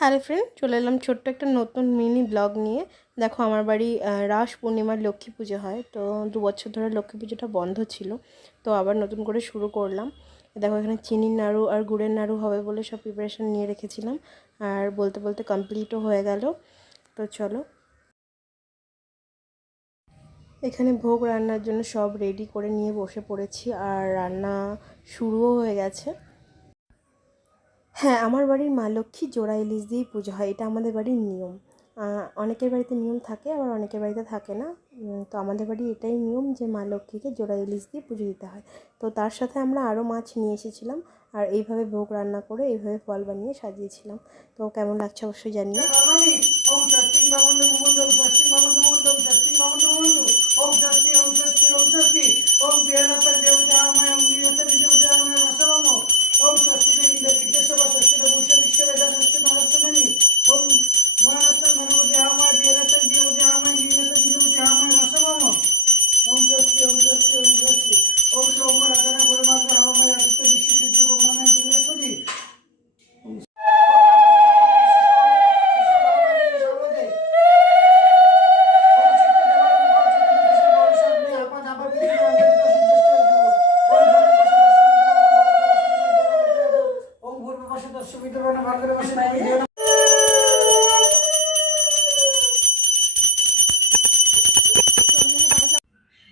Hello friend চলে এলাম ছোট্ট একটা নতুন মিনি ব্লগ নিয়ে। দেখো, আমার বাড়ি রাস পূর্ণিমার লক্ষ্মী পুজো হয়, তো দু বছর ধরে লক্ষ্মী পুজোটা বন্ধ ছিল, তো আবার নতুন করে শুরু করলাম। দেখো, এখানে চিনির নাড়ু আর গুড়ের নাড়ু হবে বলে সব প্রিপারেশন নিয়ে রেখেছিলাম, আর বলতে বলতে কমপ্লিটও হয়ে গেল। তো চলো। এখানে ভোগ রান্নার জন্য সব রেডি করে নিয়ে বসে পড়েছি, আর রান্না শুরুও হয়ে গেছে। হ্যাঁ আমার বাড়ির মা লক্ষ্মী জোড়া ইলিশ দিয়েই পুজো হয়, এটা আমাদের বাড়ির নিয়ম। অনেকের বাড়িতে নিয়ম থাকে, আবার অনেকের বাড়িতে থাকে না। তো আমাদের বাড়ি এটাই নিয়ম যে মা লক্ষ্মীকে জোড়া ইলিশ দিয়ে পুজো দিতে হয়। তো তার সাথে আমরা আরও মাছ নিয়ে এসেছিলাম, আর এইভাবে ভোগ রান্না করে এইভাবে ফল বানিয়ে সাজিয়েছিলাম। তো কেমন লাগছে অবশ্যই জানিও।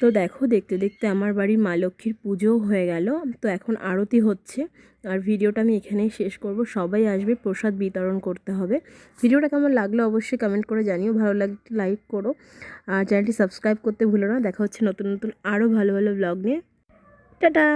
তো দেখো, দেখতে দেখতে আমার বাড়ির মা লক্ষ্মীর পুজোও হয়ে গেল। তো এখন আরতি হচ্ছে। আর ভিডিওটা আমি এখানেই শেষ করব। সবাই আসবে, প্রসাদ বিতরণ করতে হবে। ভিডিওটা কেমন লাগল অবশ্যই কমেন্ট করে জানিও। ভালো লাগলে লাইক করো। আর চ্যানেলটি সাবস্ক্রাইব করতে ভুলো না। দেখা হচ্ছে নতুন নতুন আরও ভালো ভালো ব্লগ নিয়ে। টাটা!